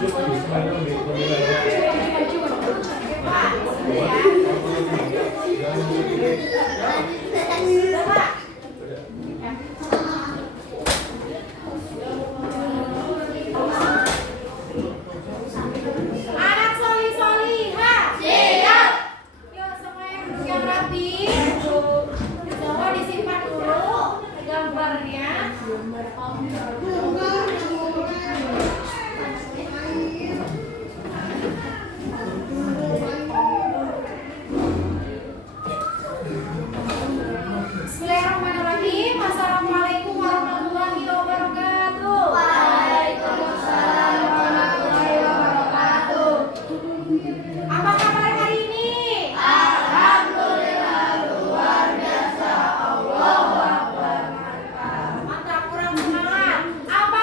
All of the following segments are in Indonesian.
Anak soli-soliha. Siap. Yuk semuanya duduk yang rapi. Semua disimpan dulu gambarnya. Bismillahirrahmanirrahim. Assalamualaikum warahmatullahi wabarakatuh. Waalaikumsalam warahmatullahi wabarakatuh. Apa kabar hari ini? Alhamdulillah luar biasa. Allahu Akbar. Mantap, kurang semangat. Apa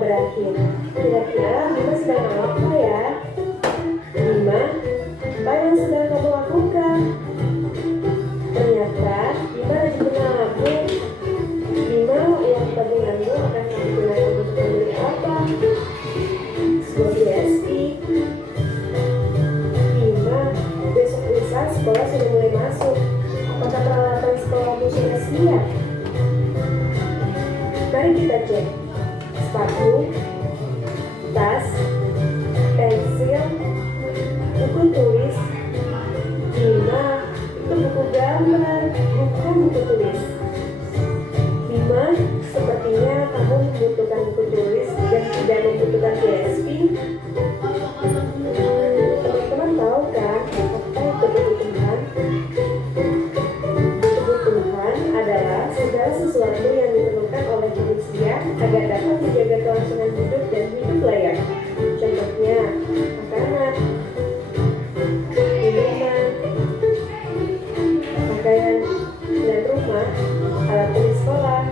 berakhir. Kira-kira Bima sedang apa ya? Bima, apa yang sedang kamu lakukan? Ternyata Bima lagi menabung. Bima, uang tabunganmu akan kamu gunakan untuk membeli apa? Sebuah PSP. Bima, besok lusa sekolah sudah mulai masuk. Apakah peralatan sekolahmu sudah siap? Mari kita cek. Sepatu, tas, pensil, buku tulis. Bima, itu buku gambar, bukan buku tulis. Bima, sepertinya kamu membutuhkan buku tulis dan tidak membutuhkan PSP. Teman-teman tahu kan apa itu kebutuhan? Kebutuhan adalah segala sesuatu yang diperlukan oleh manusia agar dapat menjaga kelangsungan hidup dan hidup layak. Contohnya, makanan, minuman, pakaian, dan rumah, alat tulis sekolah.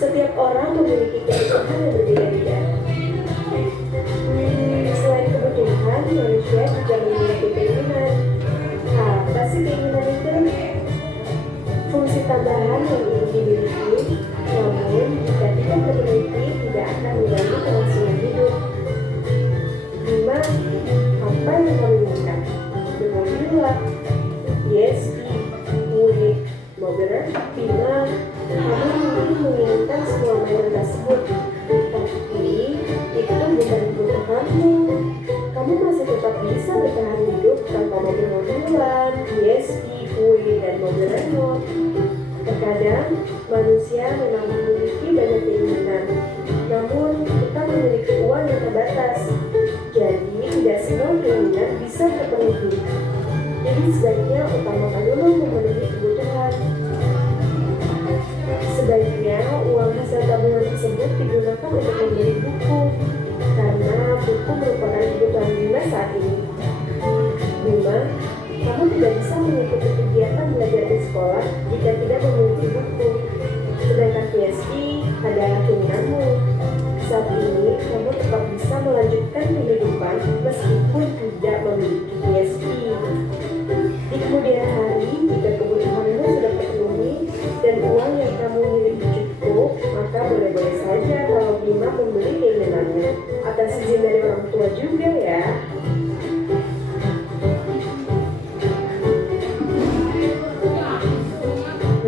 Setiap orang memiliki kebutuhan yang berbeda-beda. Selain kebutuhan, manusia juga memiliki keinginan. Apa sih keinginan itu? Fungsi tambahan yang ingin dimiliki, namun jika tidak dimiliki tidak akan mengganggu kelangsungan hidup. Bima, apa yang kamu inginkan? Dengan Bima, PSP, mudik, mobil. Bima, kamu mungkin menginginkan semua mainan tersebut, tapi itu bukan kebutuhanmu. Kamu masih tetap bisa bertahan hidup tanpa mobil-mobilan, PSP, kue, dan mobil remote. Terkadang manusia memang memiliki banyak keinginan, namun kita memiliki uang yang terbatas. Jadi tidak semua keinginan bisa terpenuhi. Jadi sebaiknya utamakan dulu memenuhi kebutuhan. Sebaiknya uang hasil tabungan tersebut digunakan untuk membeli buku, karena buku merupakan kebutuhan Bima saat ini. Bima, kamu tidak bisa mengikuti kegiatan belajar di sekolah jika tidak memiliki buku. Sedangkan PSP adalah keinginanmu. Saat ini, kamu tetap bisa melanjutkan kehidupan meskipun tidak memiliki PSP. Di kemudian hari, jika kebutuhanmu sudah terpenuhi dan uang yang kamu miliki cukup, maka boleh-boleh saja kalau Bima membeli keinginannya. Atas izin dari orang tua juga ya.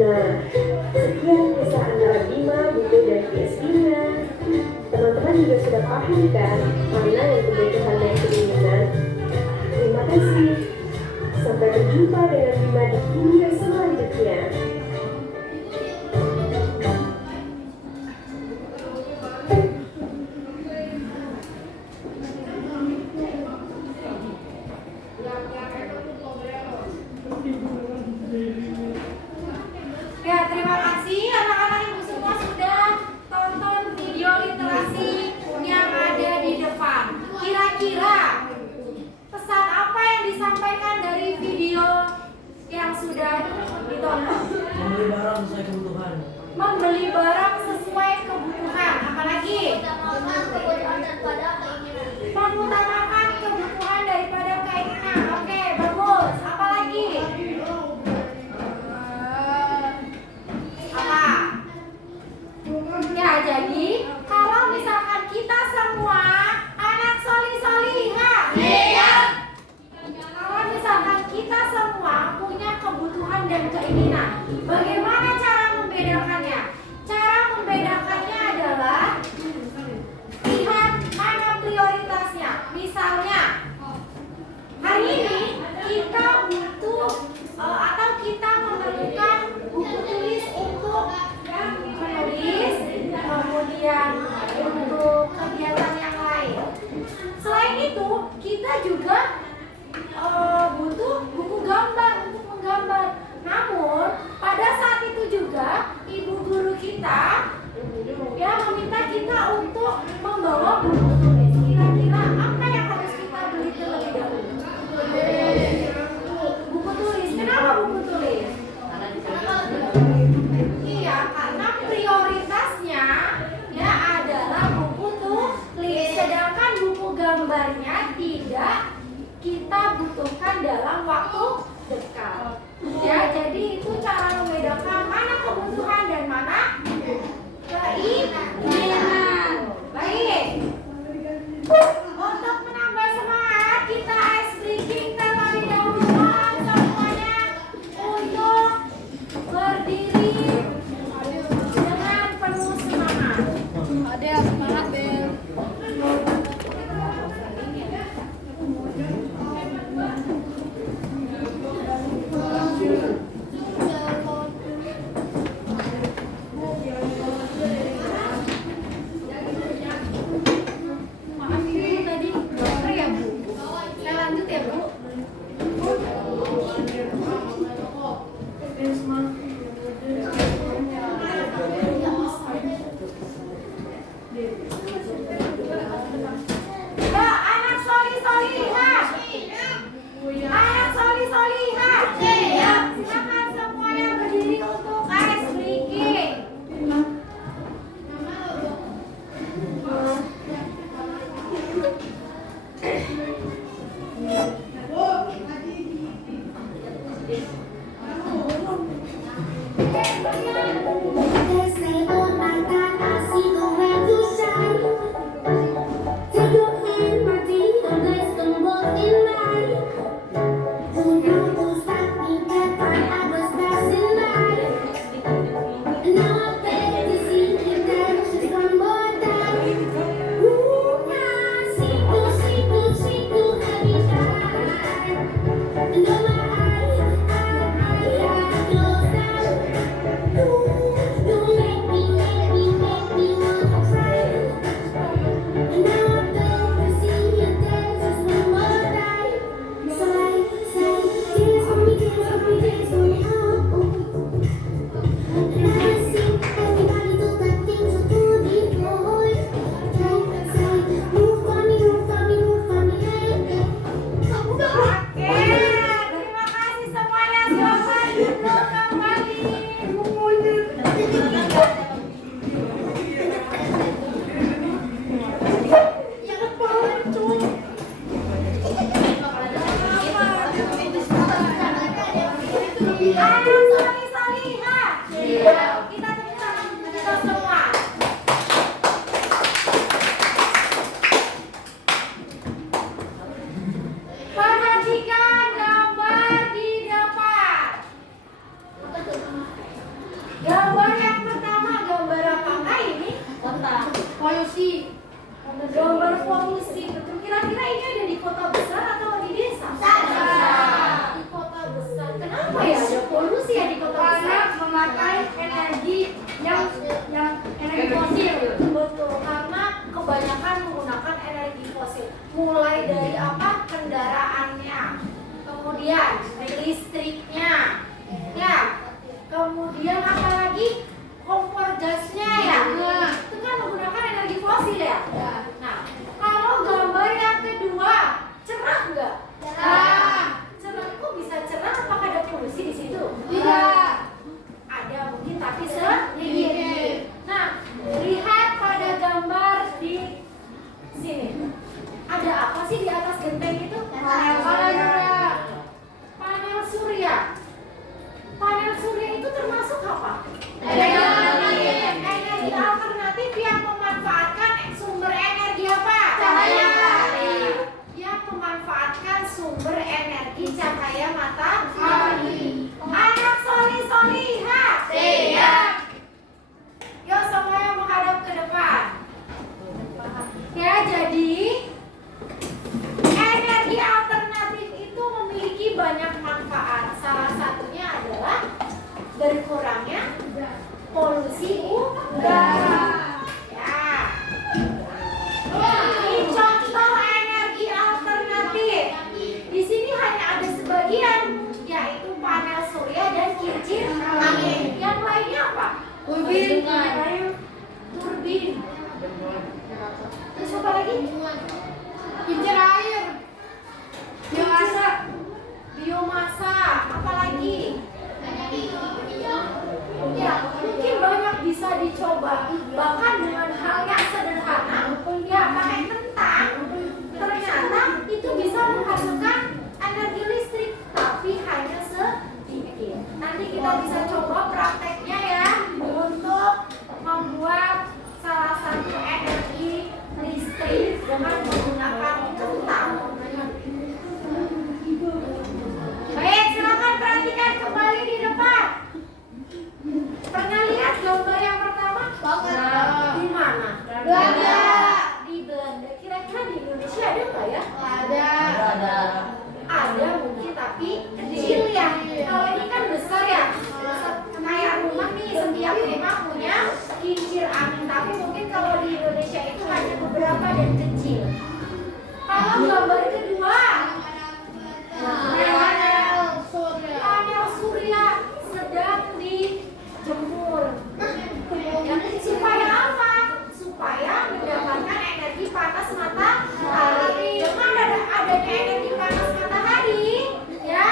Nah, sekian kisah antara Bima, buku, dan PSP-nya. Teman-teman juga sudah paham kan mana yang kebutuhan dan keinginan? Terima kasih. Sampai berjumpa dengan Bima di video selanjutnya. Ya, terima kasih anak-anak ibu semua sudah tonton video literasi yang ada di depan. Kira-kira pesan apa yang disampaikan dari video yang sudah ditonton? Membeli barang sesuai kebutuhan. Membeli barang sesuai kebutuhan. Apalagi? Mengutamakan kebutuhan daripada keinginan. Oke, bagus. Apalagi? Apa? Ya, jadi kalau misalkan kita semua anak solih-solihah, kalau misalkan kita semua punya kebutuhan dan keinginan, bagaimana cara membedakannya? Cara membedakannya adalah lihat mana prioritasnya. Misalnya, hari ini kita butuh atau kita memerlukan buku tulis untuk menulis, kemudian untuk kegiatan yang lain. Selain itu, kita juga butuh buku gambar untuk menggambar. Namun, pada saat itu juga ibu guru kita ya meminta kita untuk membawa buku tulis. Kira-kira apa yang harus kita beli terlebih dahulu? They say, oh my God, I see the way you shine. Take your hand, my dear, and place them both in mine. Who knew to stop me that time I was passing by? And now I beg to see you dance just one more time. Ooh, yeah, see you every time. And oh my eye close down. Ooh, you make me wanna cry. And now I beg to see you dance just one more time. So I say, dance for me, dance for me, oh. And I see everybody do the things you do before. Say, move for me, hey. Oke, terima kasih semuanya. Selamat duduk kembali. Anak Soli-Soliha. Kita tepuk tangan untuk kita semua. Perhatikan gambar di depan. Gambar yang pertama, gambar apakah ini? Polusi. Gambar polusi. Betul. Kira-kira ini ada di kota besar atau di desa? Di kota besar. Kenapa ya ada polusi ya di kota besar? Memakai energi yang energi fosil. Betul, karena kebanyakan menggunakan energi fosil. Mulai dari apa? Kendaraannya, kemudian listriknya, ya, kemudian apa lagi? Kompor gasnya ya. Itu kan menggunakan energi fosil ya. Nah, kalau gambar yang kedua, cerah nggak? Cerah. Kok bisa cerah? Apakah ada polusi di situ? Tidak. Ada mungkin tapi sedikit. Nah, lihat pada gambar di sini. Ada apa sih di atas genteng itu? Panel surya. Panel surya itu termasuk apa? Energi alternatif yang memanfaatkan sumber energi apa? Cahaya. Yang memanfaatkan sumber energi cahaya matahari. Anak Soli-Soliha. Siap. Yuk semuanya menghadap ke depan. Ya, jadi energi alternatif itu memiliki banyak manfaat. Salah satunya adalah berkurangnya polusi udara. Ya. Ini contoh energi alternatif. Di sini hanya ada sebagian, yaitu panel surya dan kincir angin. Yang lainnya apa? Turbin. Turbin. Terus apa lagi? Kincir air. Biomasa. Biomasa. Apa lagi? Ya, mungkin banyak bisa dicoba. Bahkan dengan hal yang sederhana, ya pakai kentang. Ternyata itu bisa menghasilkan energi listrik, tapi hanya sedikit. Nanti kita bisa coba prakteknya ya untuk membuat salah satu energi listrik dengan menggunakan kentang. Baik, silakan perhatikan kembali di depan. Pernah lihat gambar yang pertama? Di mana? Belanda. Di Belanda. Kira-kira di Indonesia ada nggak ya? Ada. Ada mungkin tapi kecil ya. Kalau ini kan besar ya. Kayak rumah nih, setiap rumah punya kincir angin. Tapi mungkin kalau di Indonesia itu hanya beberapa dan kecil. Kalau gambar kedua, panel surya sedang dijemur. Supaya apa? Supaya mendapatkan energi panas matahari. Dengan adanya energi panas matahari, ya,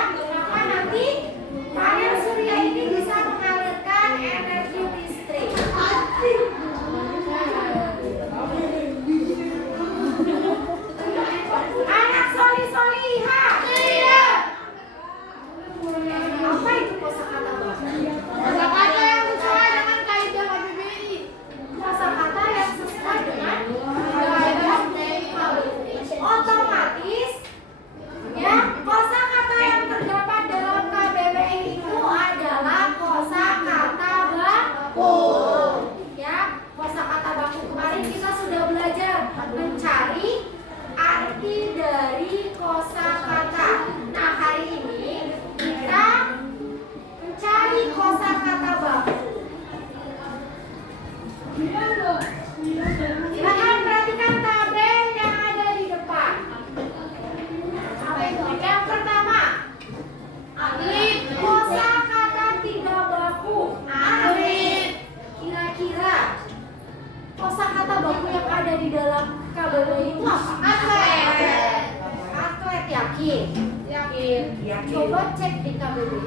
cek di KBBI.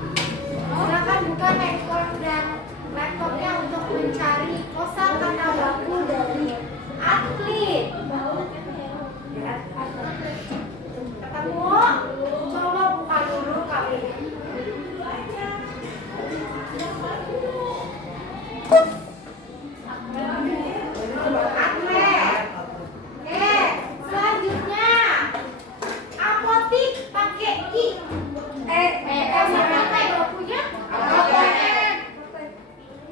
Silakan buka handphone dan laptopnya untuk mencari kosakata baku dari atlet. Ketemu? Coba buka dulu KBBI. Atlet. Selanjutnya apotik pakai I. Sama pakai bakunya apotek.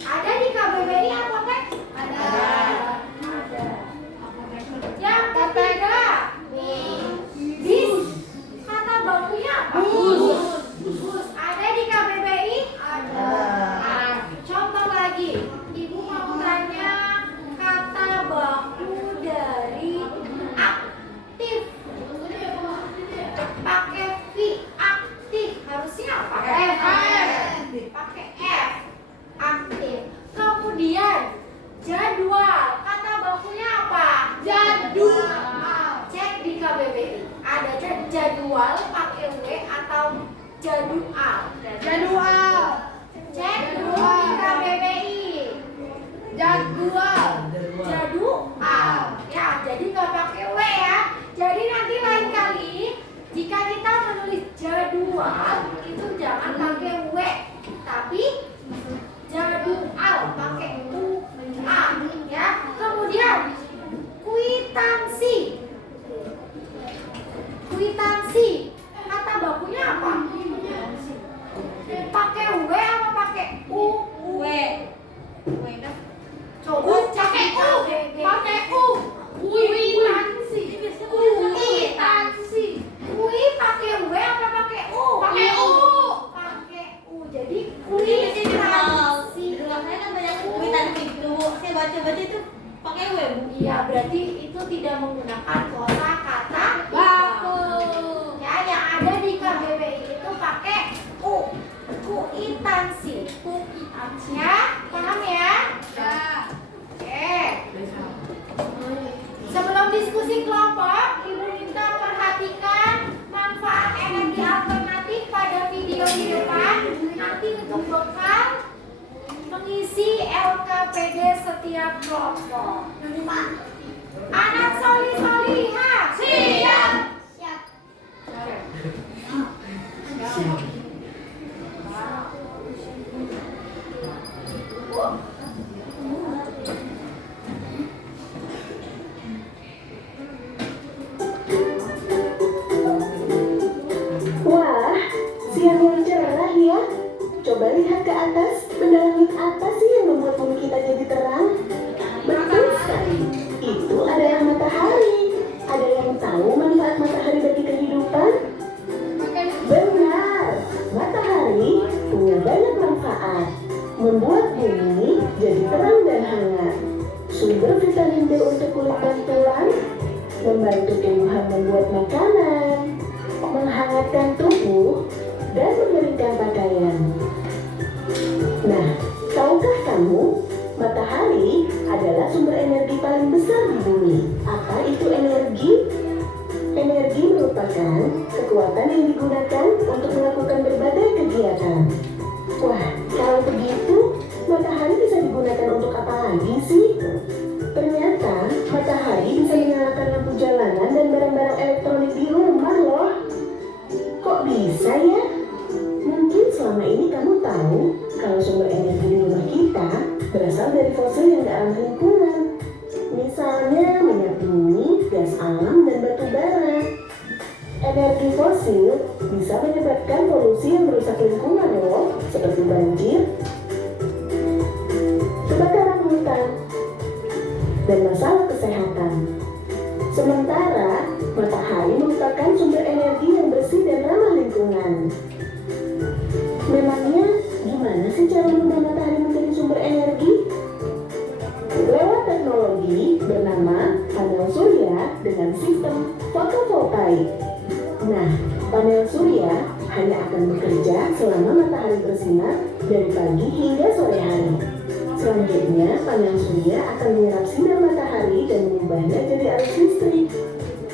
Ada di KBBI apotek? Ada. Yang ketiga bis. Kata bakunya apa? Bus. Ada di KBBI? Ada. Contoh lagi, ibu mau tanya kata baku dari aktif. Pakai V, aktif. Harusnya apa? Pakai F, aktif. Kemudian jadwal. Kata bakunya apa? Jadwal. Cek di KBBI. Ada jadwal pakai W atau jadwal. Jadwal. Cek dulu di KBBI. Jadwal. Jadwal. Ya, jadi nggak pakai W ya. Jadi nanti lain kali jika kita menulis jadwal itu jangan pakai W, tapi jadwal pakai U A ya. Kemudian kwitansi. Kwitansi. Kata bakunya apa? Pakai W apa pakai U? Coba pakai U. Pakai U. Kwitansi. Kwitansi. Kui pakai W apa pakai U? Pakai U. Pakai U. Jadi kwitansi. Saya baca-baca itu pakai W, Bu. Iya, berarti itu tidak menggunakan kosakata Baku. ya, yang ada di KBBI itu pakai U. Kwitansi. Ya, paham ya? Oke. Sebelum diskusi kelompok, Ibu minta perhatikan manfaat energi alternatif pada video di depan. Nanti untuk bekal mengisi LKPD setiap kelompok. Anak soli-soliha, siap. Wah, siang yang cerah ya. Coba lihat ke atas, benda langit apa sih yang membuat bumi kita jadi terang? Betul sekali, itu adalah matahari. Ada yang tahu manfaat matahari bagi kehidupan? Benar, matahari punya banyak manfaat. Membuat bumi jadi terang dan hangat. Sumber vitamin D untuk kulit dan tulang. Membantu tumbuhan membuat makanan. Menghangatkan tubuh dan mengeringkan pakaian. Nah, tahukah kamu, matahari adalah sumber energi paling besar di bumi. Apa itu energi? Energi merupakan kekuatan yang digunakan untuk melakukan berbagai kegiatan. Wah, kalau begitu, matahari bisa digunakan untuk apa lagi sih? Ternyata, matahari bisa menyalakan lampu jalanan dan barang-barang elektronik di rumah loh. Kok bisa ya? Mungkin selama ini kamu tahu kalau sumber energi di rumah kita berasal dari fosil yang gak ramah lingkungan. Misalnya minyak bumi, gas alam, dan batu bara. Energi fosil bisa menyebabkan polusi yang merusak lingkungan loh, seperti banjir, kebakaran hutan, dan masalah kesehatan. Sementara matahari merupakan sumber energi yang bersih dan ramah lingkungan. Memangnya gimana sih cara mengubah matahari menjadi sumber energi? Lewat teknologi bernama panel surya dengan sistem fotovoltaik. Nah, panel surya hanya akan bekerja selama matahari bersinar dari pagi hingga sore hari. Selanjutnya, panel surya akan menyerap sinar matahari dan mengubahnya jadi arus listrik.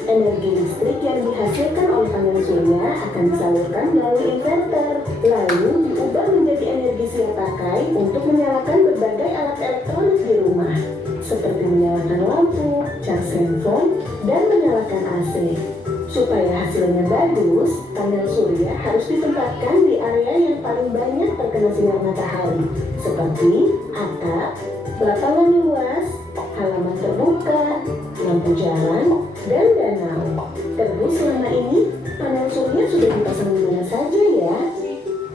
Energi listrik yang dihasilkan oleh panel surya akan disalurkan melalui inverter, lalu diubah menjadi energi siap pakai untuk menyalakan berbagai alat elektronik di rumah, seperti menyalakan lampu, cas handphone, dan menyalakan AC. Supaya hasilnya bagus, panel surya harus ditempatkan di area yang paling banyak terkena sinar matahari, seperti atap, lapangan luas, halaman terbuka, lampu jalan, dan danau. Terus selama ini, panel surya sudah dipasang di mana saja ya?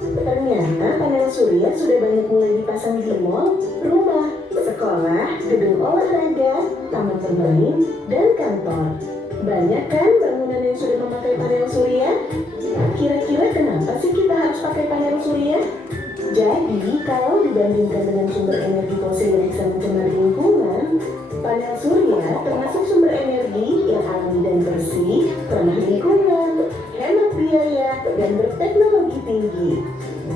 Ternyata panel surya sudah banyak mulai dipasang di mall, rumah, sekolah, gedung olahraga, taman bermain, dan kantor. Banyak kan bangunan yang sudah memakai panel surya? Kira-kira kenapa sih kita harus pakai panel surya? Jadi, kalau dibandingkan dengan sumber energi fosil yang bisa mencemari lingkungan, panel surya termasuk sumber energi yang alami dan bersih, ramah lingkungan, hemat biaya, dan berteknologi tinggi.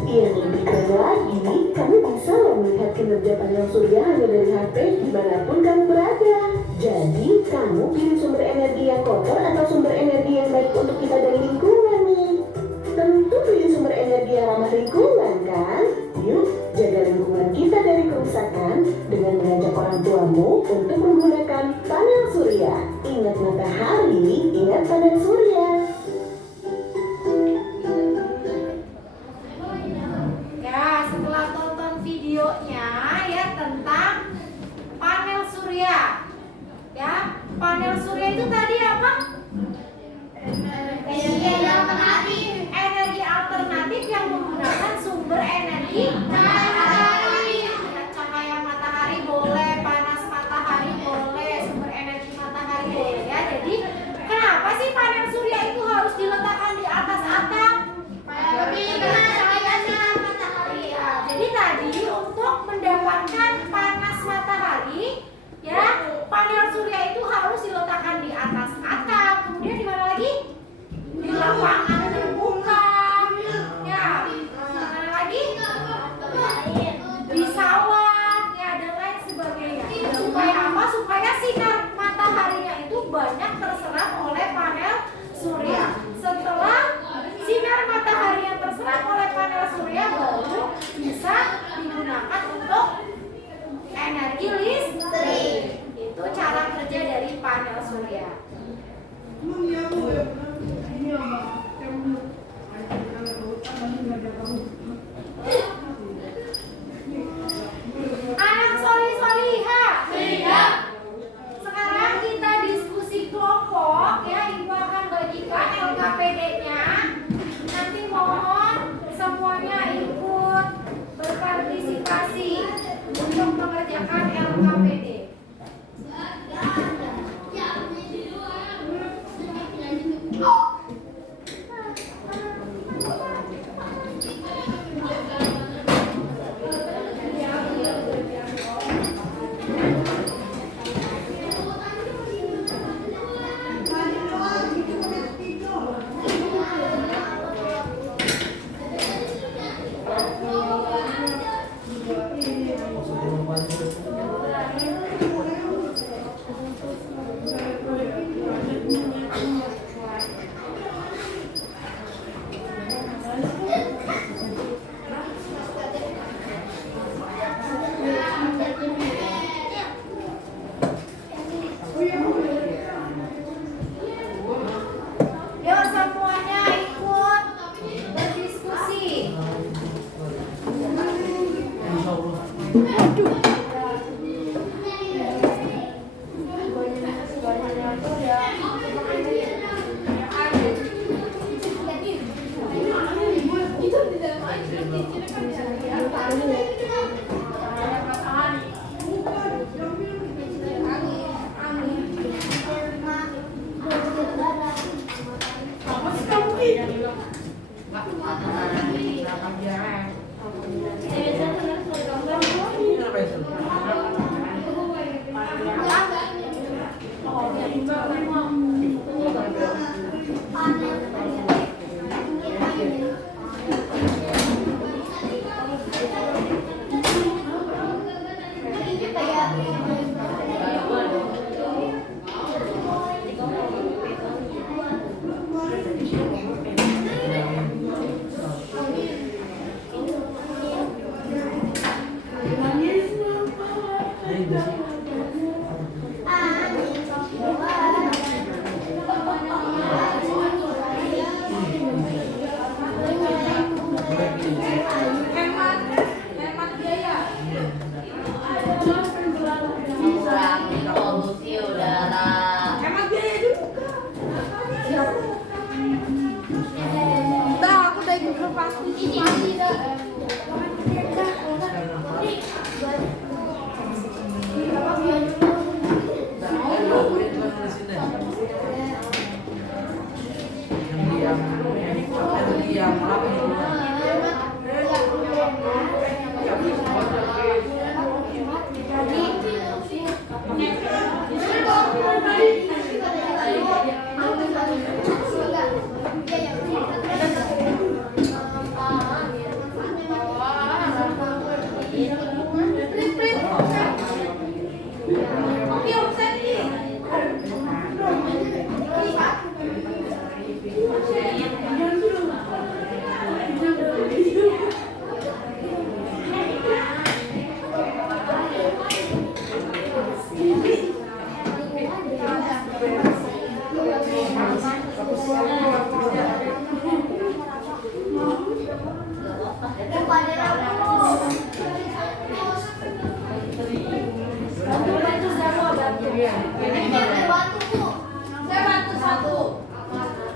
Yang lebih keren lagi, kamu bisa melihat kinerja panel surya hanya dari HP dimanapun kamu berada. Jadi, kamu pilih sumber energi yang kotor atau sumber energi yang baik untuk kita dan lingkungan nih? Tentu pilih sumber energi yang ramah lingkungan kan? Yuk, jaga lingkungan kita dari kerusakan dengan mengajak orang tuamu untuk menggunakan panel surya. Ingat matahari, ingat panel surya. Ya, setelah tonton videonya ya tentang panel surya. Ya, panel surya itu tadi apa? Energi alternatif yang menggunakan sumber energi matahari. Cahaya matahari boleh, panas matahari boleh, sumber energi matahari boleh ya. Jadi kenapa sih panel surya itu harus diletakkan di atas atap? Lebih kena cahayanya matahari ya. Jadi tadi untuk mendapatkan panas matahari ya, panel surya itu harus diletakkan di atas atap. Kemudian di mana lagi? Di lapangan terbuka ya, mana lagi? Di sawah ya, dan lain sebagainya. Supaya apa? Supaya sinar mataharinya itu banyak terserap oleh panel surya. Setelah sinar matahari yang terserap oleh panel surya baru bisa digunakan untuk energi listrik. Itu cara kerja dari panel surya. Anak soli-soliha. Siap. Sekarang kita diskusi kelompok ya. Ibu akan bagikan LKPD-nya. Nanti mohon semuanya ikut berpartisipasi untuk mengerjakan LKPD. Yuk semuanya ikut berdiskusi. hemat biaya. Mengurangi polusi udara. Hemat biaya juga. Udah, aku udah ikut pasti. Ini dah.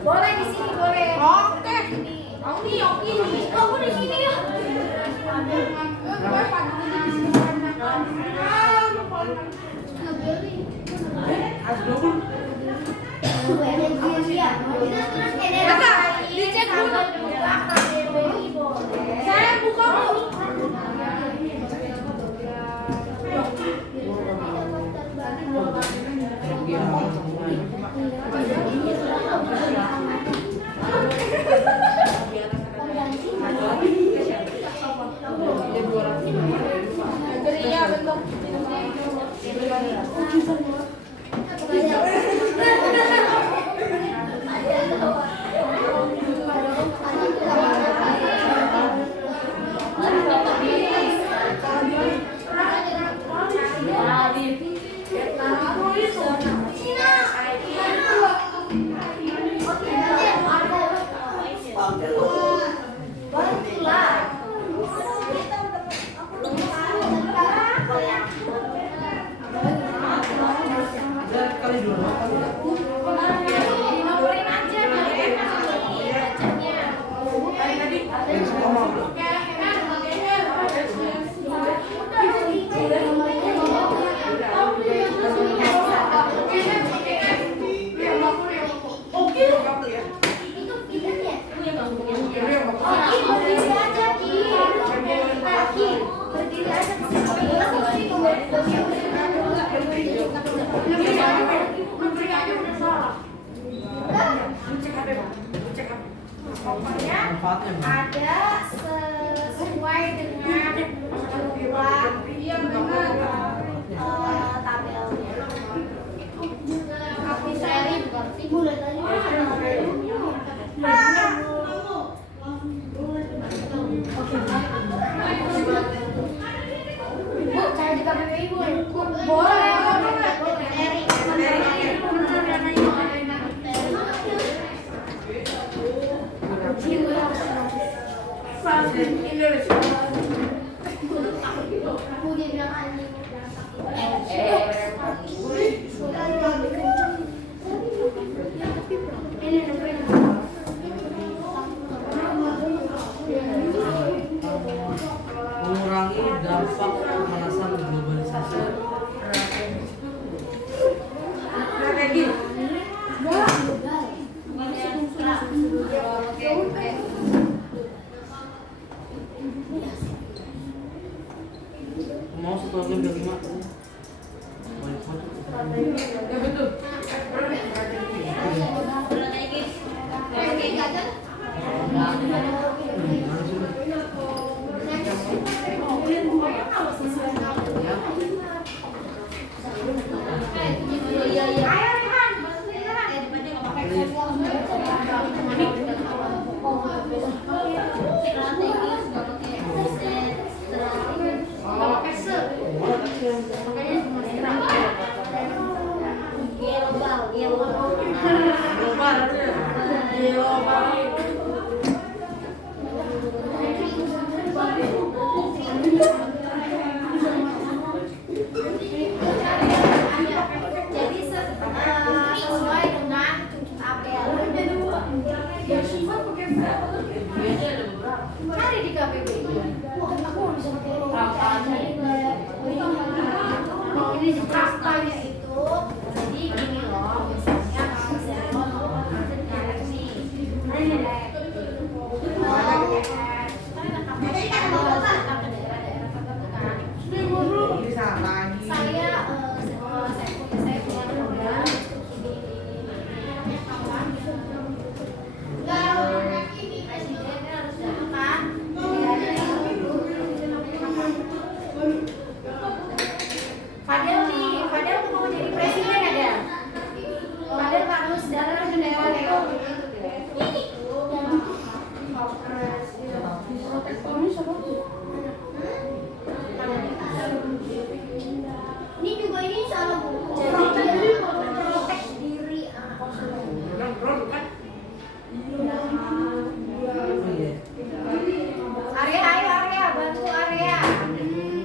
Boleh di sini, boleh. Oke. Oke nih. Kamu di sini ya. Dicek dulu. Saya buka bu. Iya bentuk. Ada sesuai dengan jumlah tabelnya. Bu, cari di KPP Ibu. Boleh. Mengurangi dampak pemanasan globalisasi. Mau satu lagi udah 5 tadi. Ya betul. Strategi. Cari di KBBI. Aku bisa pakai ini. Faktanya itu, jadi gini loh, misalnya kalau saya mau karet nih, saya punya program presidennya harus datang kan? Fadel nih, Fadel tuh mau jadi presiden ada. Fadel harus datang ke dewan itu. Ini juga ini salah buku. Jadi protek diri. Arya, ayo Arya, bantu Arya.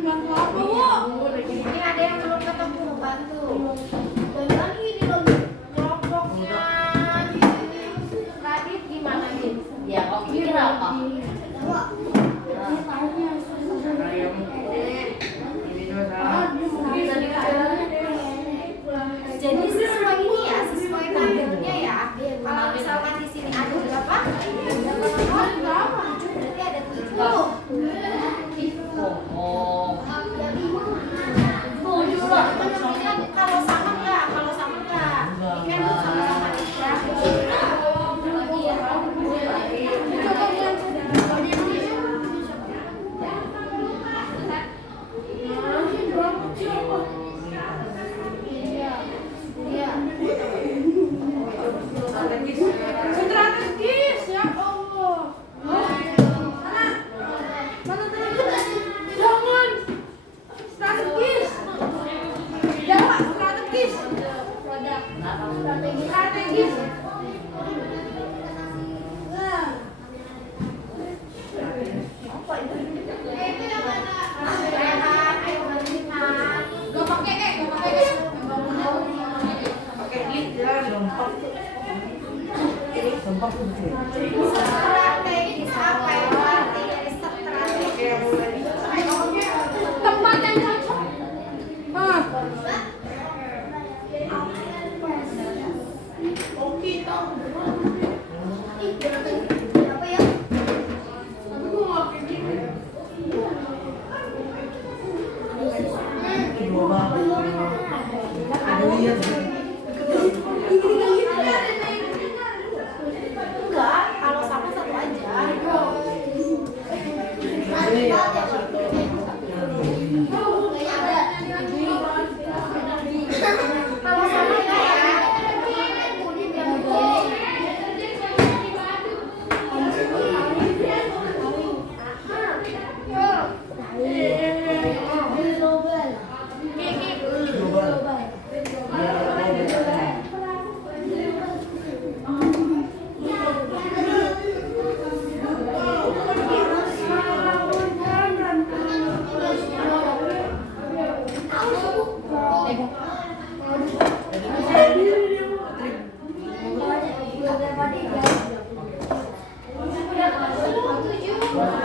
Bantu apa, Bu? Ini ada yang belum ketemu, bantu. Bantuan ini lagi. Kelompoknya Radit gimana nih? Ya, kamu pikir apa? Jadi sesuai ini ya, sesuai tabelnya ya. Kalau misalkan di sini ada berapa? Berarti ada 7. Oh, Kalau sama enggak? Kalau sama enggak? Ini kan sama-sama ya. Strategis ya Allah. Jangan strategis. Jangan strategis. Strategis. Gak pakai gak pakai Pakai lid ya, gampang. Gampang tuh. Strategis apa yang arti dari strategi? tempat yang cocok. Apa ya? Dua banget. Ada lihat. Enggak, kalau sama satu aja. Kalau sama enggak ya?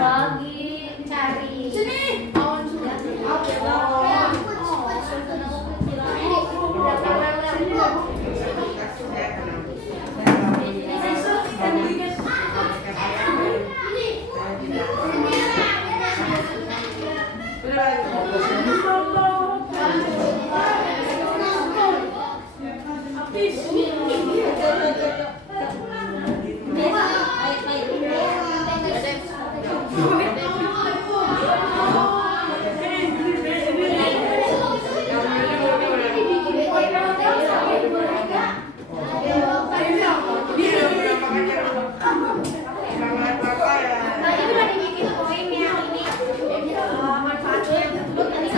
Lagi cari. Sini. Nah, ini udah dibikin poin yang ini manfaatnya. Nanti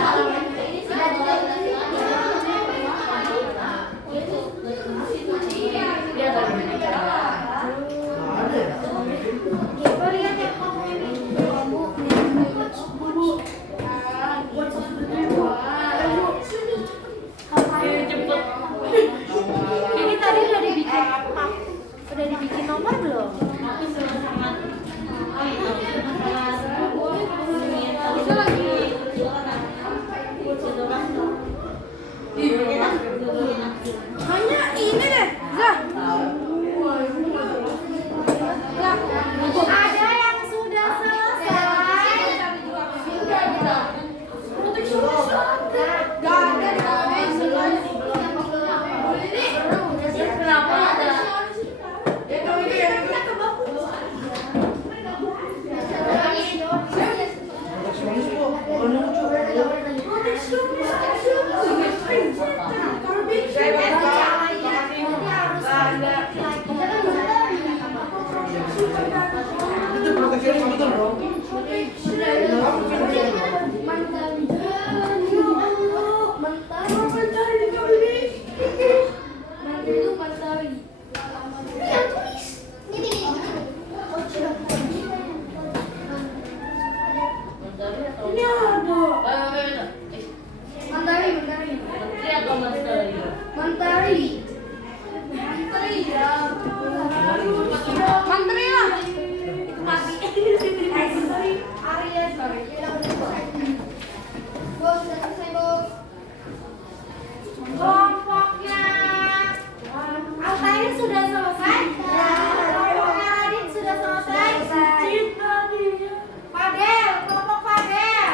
Menteri atau Menteri atau menteri? Kelompoknya Altair sudah selesai. Kelompoknya Radit sudah selesai. Fadel, kelompok Fadel.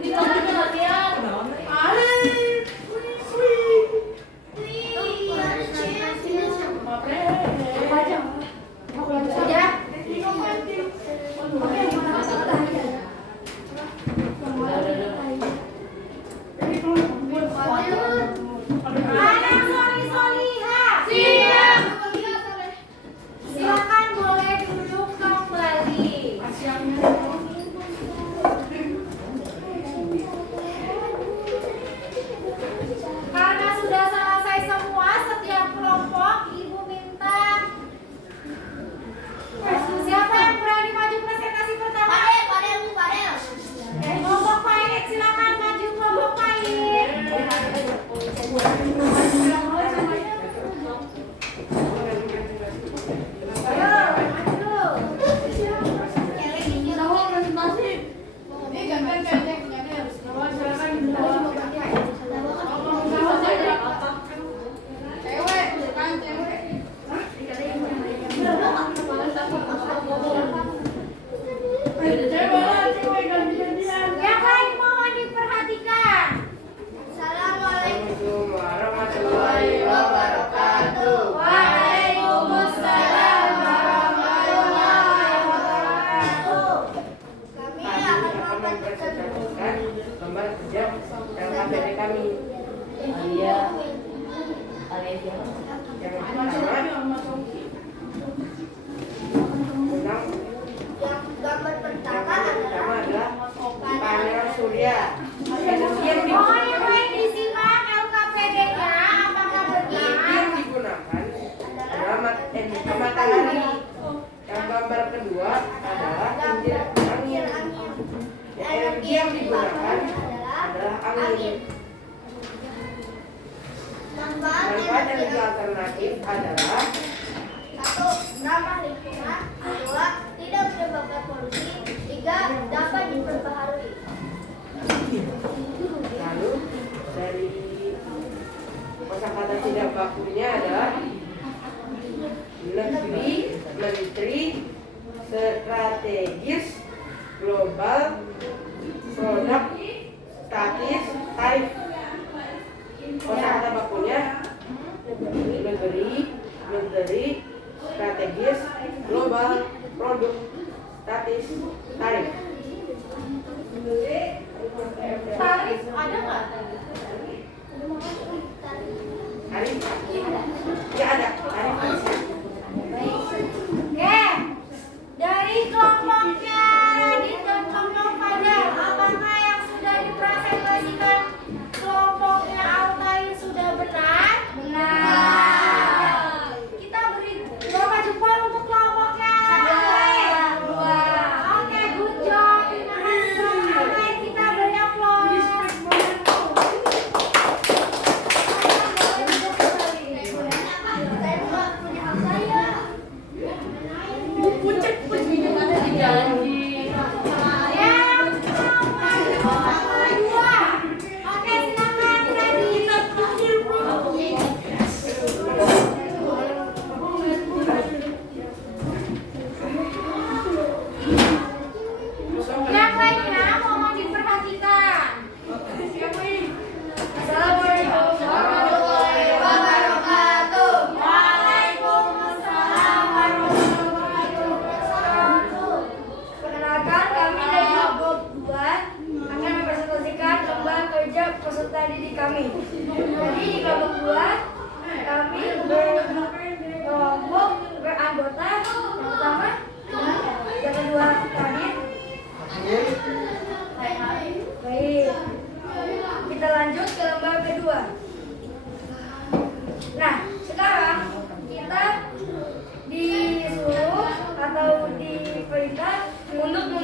Ini kelompoknya latihan. Sudah. Mana Soli-Soliha? Siap. Silakan boleh duduk kembali. Karena sudah selesai semua setiap kelompok, Ibu minta siapa yang berani maju presentasi pertama? Kelompok Faid, silakan maju kelompok Faid. Yang lain mohon diperhatikan. Assalamualaikum warahmatullahi wabarakatuh. Waalaikumsalam warahmatullahi wabarakatuh. Kami akan mempresentasikan gambar kerja dalam KPD kami. Alia siapa? Yang pertama adalah panel surya. Mohon yang lain disimak LKPD-nya apakah benar? Yang digunakan adalah matahari. Yang gambar kedua adalah kincir angin. Energi yang digunakan adalah angin. Manfaat energi alternatif adalah 1. Ramah lingkungan. 2. Tidak menyebabkan polusi. 3. Dapat diperbaharui. lalu dari kosakata tidak bakunya adalah negeri, menteri, strategis, global, produk, statis, tarif. Kosakata bakunya negeri, menteri, strategis, global, produk, statis, tarif. Tarif ada nggak? Tarif ya ada tarif. Oke. Dari kelompoknya Radit dan kelompok Fadel, apakah yang sudah dipresentasikan kelompoknya Altair sudah benar? Benar. Kita beri berapa jempol untuk kelompoknya Altair? 2. Oke, good job. Terima kasih kelompok Altair. Kita beri aplaus. Yang lainnya mohon diperhatikan. Assalamualaikum warahmatullahi wabarakatuh. Waalaikumsalam warahmatullahi wabarakatuh.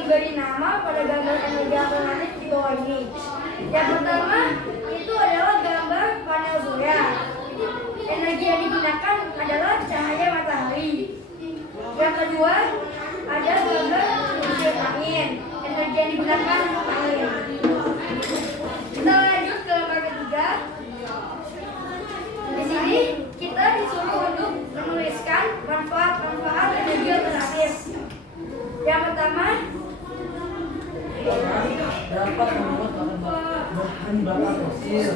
diberi nama pada gambar energi alternatif di bawah ini. Yang pertama itu adalah gambar panel surya. Energi yang digunakan adalah cahaya matahari. Yang kedua ada gambar mesin angin. Energi yang digunakan angin. Kita lanjut ke gambar ketiga. Di sini kita disuruh untuk menuliskan manfaat-manfaat energi alternatif. Yang pertama, dapat membuat bahan bakar fosil.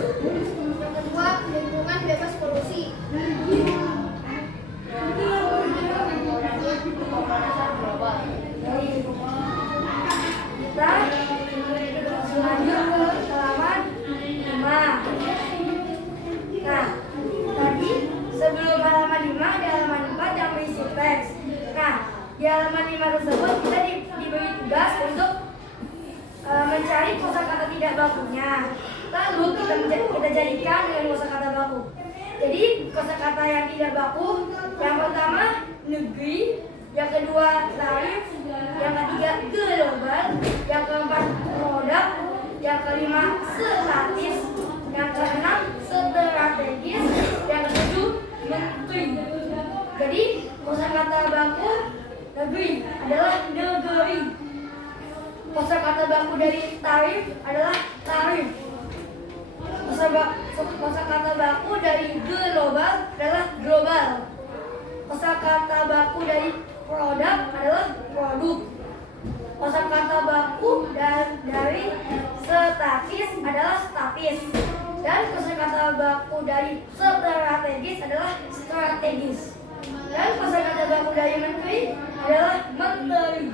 Yang kedua, lingkungan bebas polusi. kita lanjut ke halaman 5. Nah, tadi sebelum halaman 5 ada halaman 4 yang berisi teks. Nah, di halaman 5 tersebut kita diberi tugas untuk mencari kosakata tidak bakunya. Lalu kita jadikan dengan kosakata baku. Jadi kosakata yang tidak baku, yang pertama negeri, yang kedua tarif, yang ketiga global, yang keempat produk, yang kelima statis, yang keenam strategis, yang ketujuh menteri. Jadi kosakata baku negeri adalah negeri. Kosakata baku dari tarif adalah tarif. Kosakata baku dari global adalah global. Kosakata baku dari produk adalah produk. Kosakata baku dari statis adalah statis. Dan kosakata baku dari strategis adalah strategis. Dan kosakata baku dari menteri adalah menteri.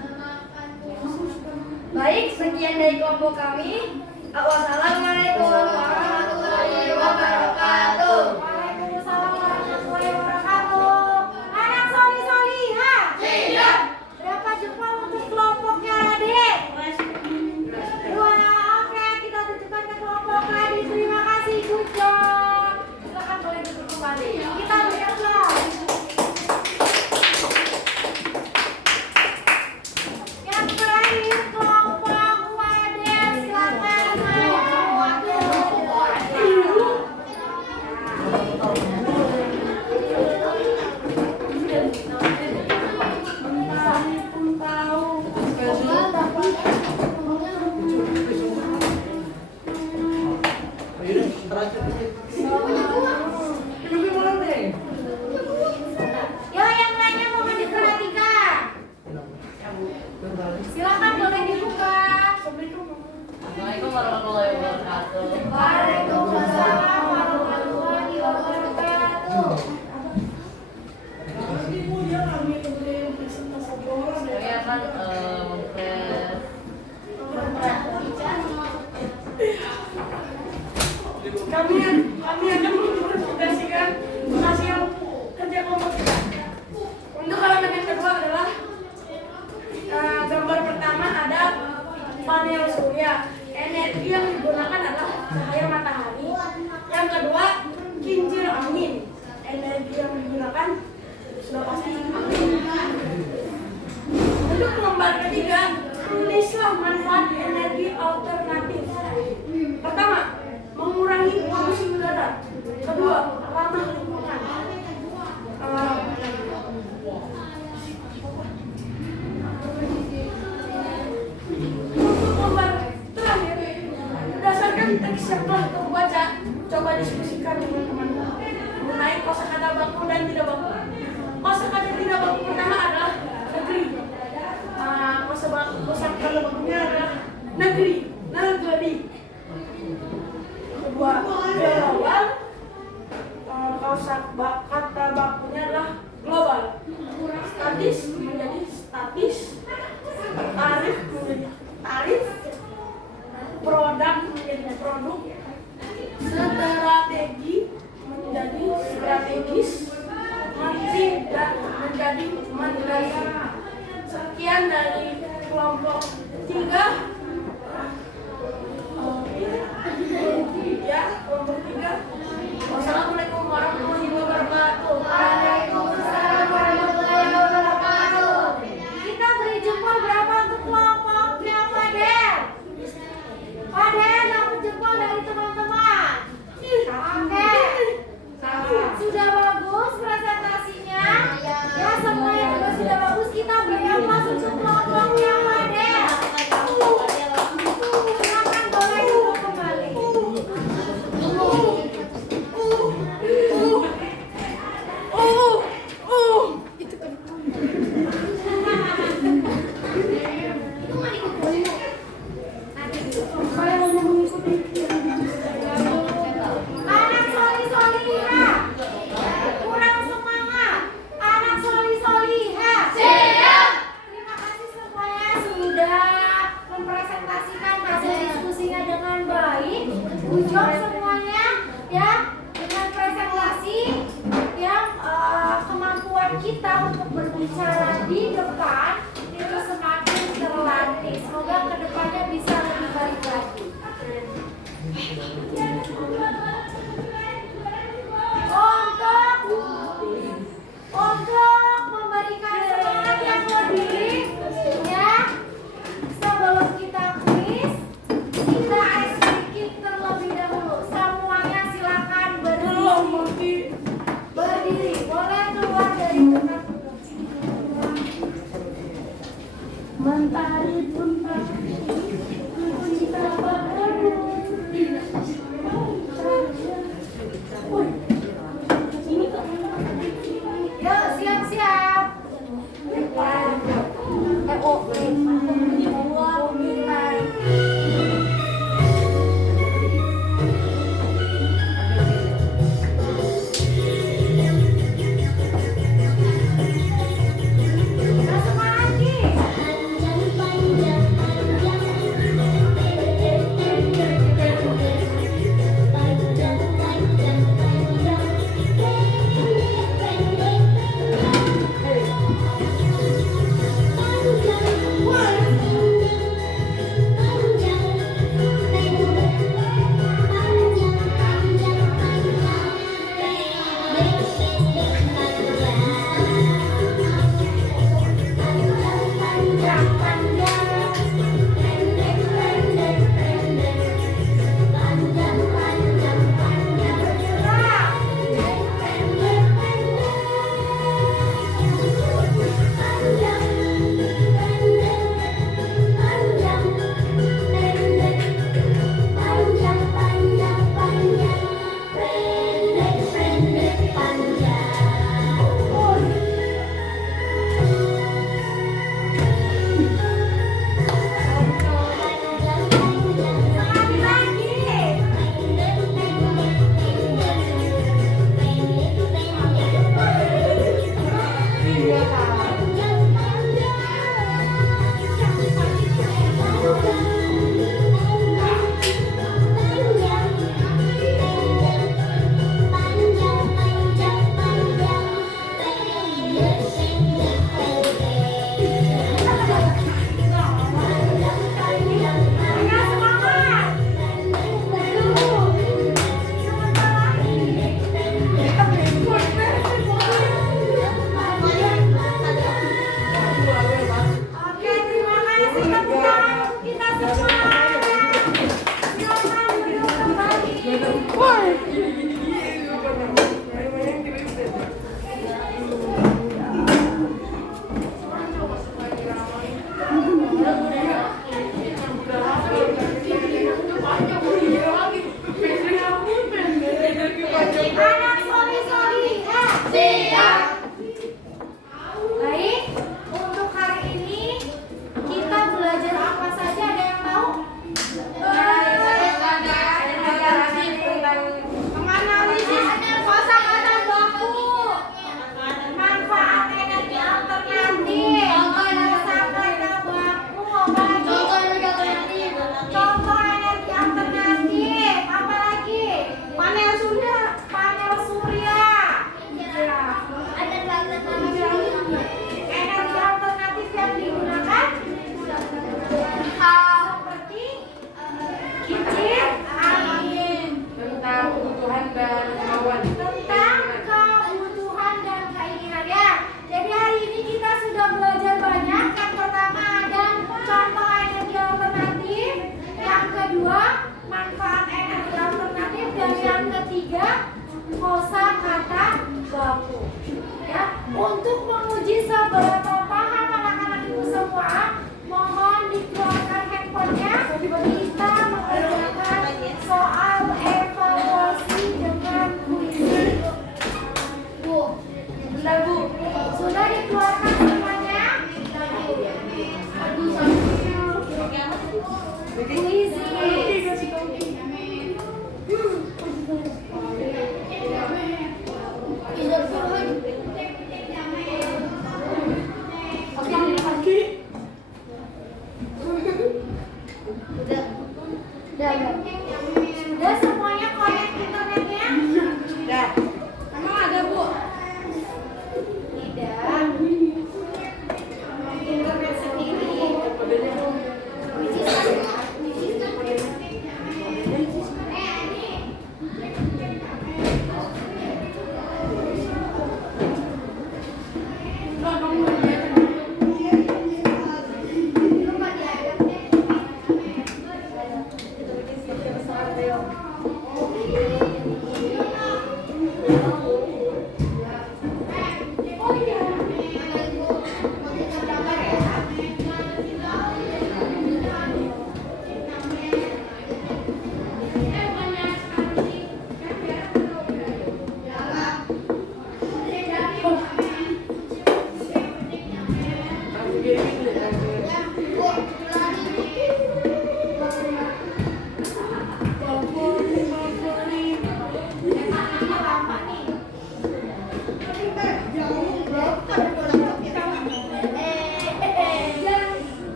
Baik, sekian dari kelompok kami. Wassalamualaikum warahmatullahi wabarakatuh. Waalaikumsalam warahmatullahi wabarakatuh. Anak solih-solihah. Siap. Berapa jempol untuk kelompoknya, adik? Wah, oke, kita tunjukkan ke kelompok lain. Terima kasih, good job. Silakan boleh duduk kembali. Kita beri aplaus. Yang terakhir kelompok Waden, silakan maju. Yo, yang lainnya mau maju ke tiga. Silakan boleh dibuka. Assalamualaikum warahmatullahi wabarakatuh. Waalaikumsalam warahmatullahi wabarakatuh. Saya akan mempres Kami akan mempresentasikan hasil kerja kelompok kita. Untuk halaman yang kedua adalah gambar pertama ada panel surya. Energi yang digunakan adalah cahaya matahari. Yang kedua kincir angin. Energi yang digunakan sudah pasti angin. Untuk lembar ketiga, tulislah manfaat energi alternatif. Pertama, mengurangi polusi udara. Kedua, ramah lingkungan. Untuk lembar terakhir, berdasarkan teks yang telah kamu baca, coba diskusikan dengan teman-teman mengenai kosakata baku dan tidak baku. Kosakata tidak baku pertama adalah negeri. Kosakata bakunya adalah negeri. Kedua, global. Kosakata bakunya adalah global. Statis menjadi statis. Tarif menjadi tarif. Produk menjadi produk. Strategi menjadi strategis. Menteri menjadi menteri. Sekian dari kelompok 3. Ya, kelompok 3. Wassalamualaikum warahmatullahi wabarakatuh. Waalaikumsalam warahmatullahi wabarakatuh. Kita beri jempol berapa untuk kelompok Mentari pun pasti cinta padamu. Yuk, siap-siap. Kita semua lagi. Oke, terima kasih tepuk tangan kita semua. Silakan duduk kembali. Anak soli-soli, siap. Baik, untuk hari ini kita belajar apa saja, ada yang tahu? Menganalisis kosakata baku, manfaat energi alternatif, kosakata baku, contoh energi alternatif, apalagi? Panel surya. Energi alternatif yang digunakan seperti kincir angin. Tentang kebutuhan dan kemauan. Tentang kebutuhan dan keinginan ya. Jadi hari ini kita sudah belajar banyak. Yang pertama ada contoh energi alternatif, yang kedua manfaat energi alternatif, dan yang ketiga kosakata baku. Ya, untuk menguji seberapa paham anak-anak ibu semua, mohon dikeluarkan handphonenya. Kita mengerjakan soal evaluasi dengan kuis. Bu, bentar Bu, sudah dikeluarkan semuanya? Kuis. Sudah semuanya connect internetnya? Dah. Emang ada Bu? Tidak. Internet sendiri. Which is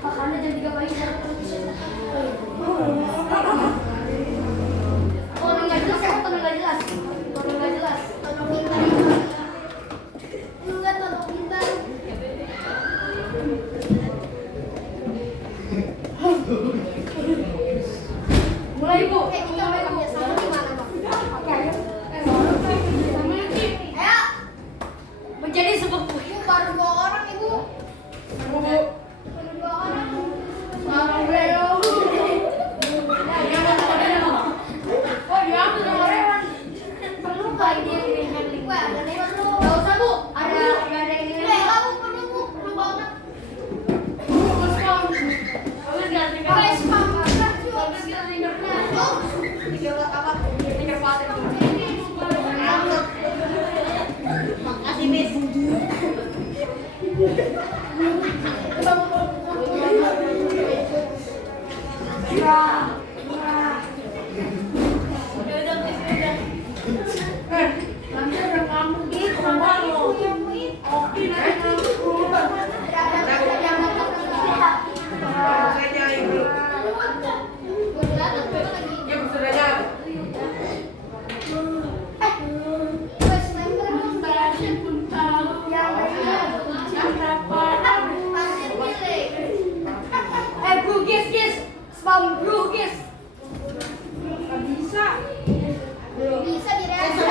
Makannya jam 3 pagi. Kalau nggak jelas, aku tolong nggak jelas. Tolong nggak jelas. Tolong kita. Enggak tolong kita. Mulai Bu. Kita mulai Bu. Sama gimana Bang? Oke, ayo. Ayo. Menjadi seperti baru 2 orang Ibu. Baru 2 orang. Oh, dia ambil sama Rewan. Perlu nggak ini yang ringan lingkungan? Ada Rewan lu. Nggak usah Bu. Ada ini. Kamu perlu Bu. Perlu banget. Bagus Bang. Bagus nggak tinggal? Bagus Bang. Bagus nggak tinggalnya? Tinggal apa? Tinggal paten. Makasih, Miss. Bisa direaksi.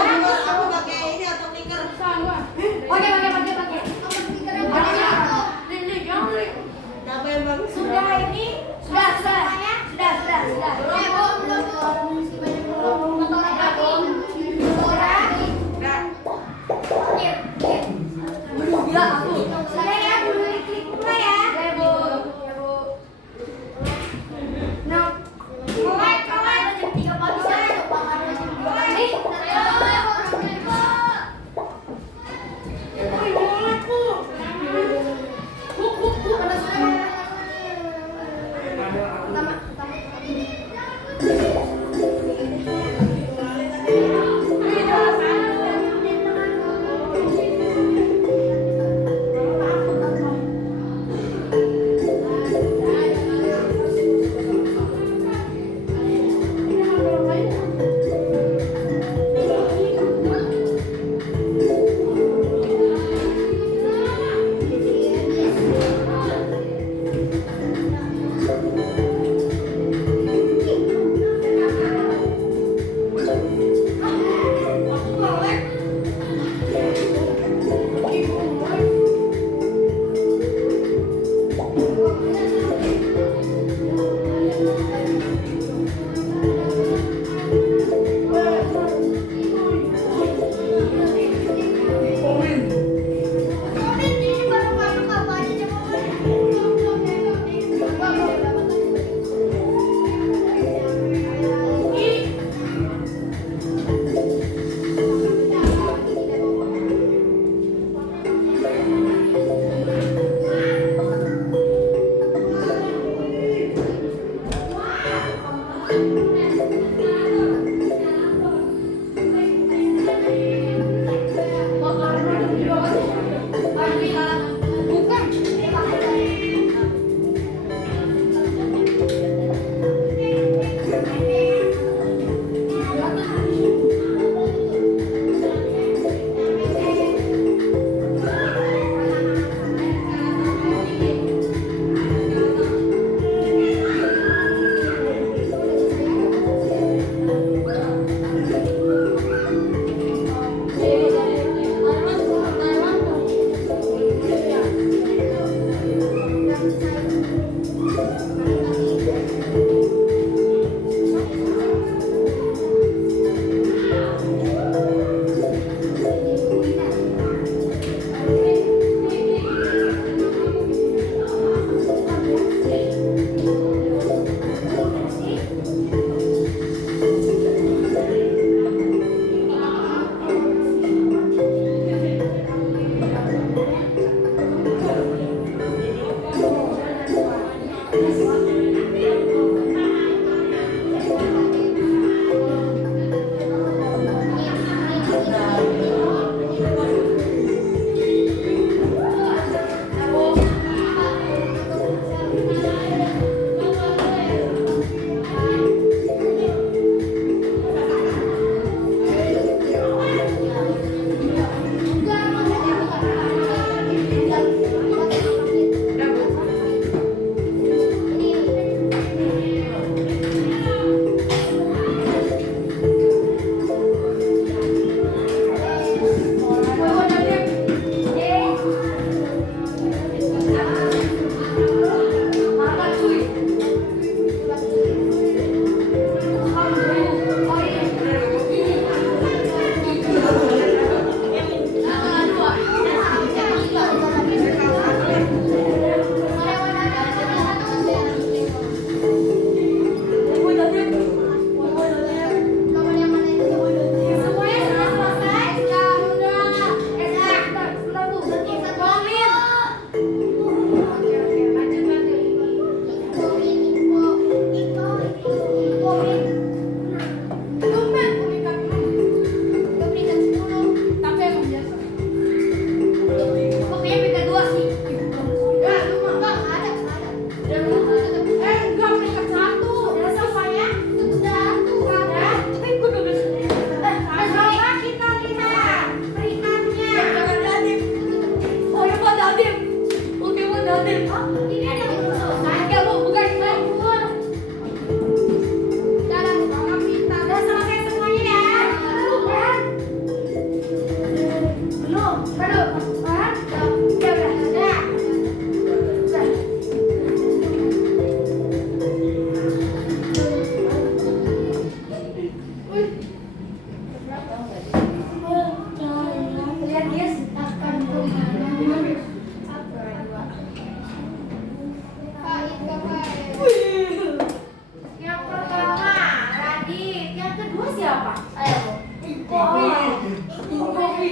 Kopi.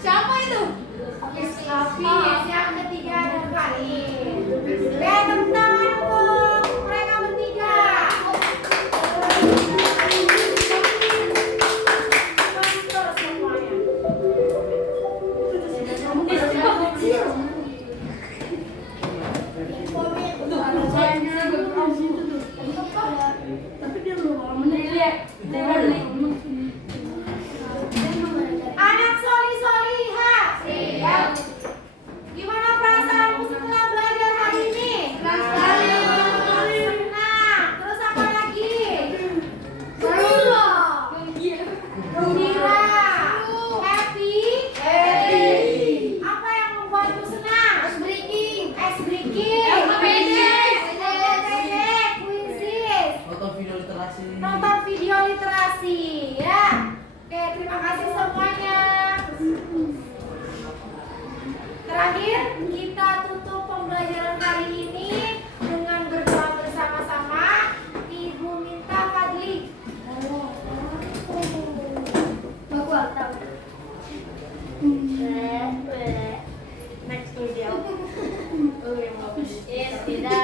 Siapa itu? Habis yang ketiga ada Karin. Tepuk tangan untuk mereka bertiga. Mantap semuanya. Tapi dia lupa menilai. Anak Soli-Soliha. Siap. Gimana perasaanmu setelah belajar hari ini? Senang. Senang. Terus apa lagi? Gembira. Gembira. Happy. Apa yang membuatmu senang? Ice breaking. Quizzes. Nonton video literasi. Nonton video literasi ya. Oke, terima kasih semuanya. Terakhir, kita tutup pembelajaran kali ini dengan berdoa bersama-sama. Ibu minta Fadli. Baku atap. Next to dia. Tidak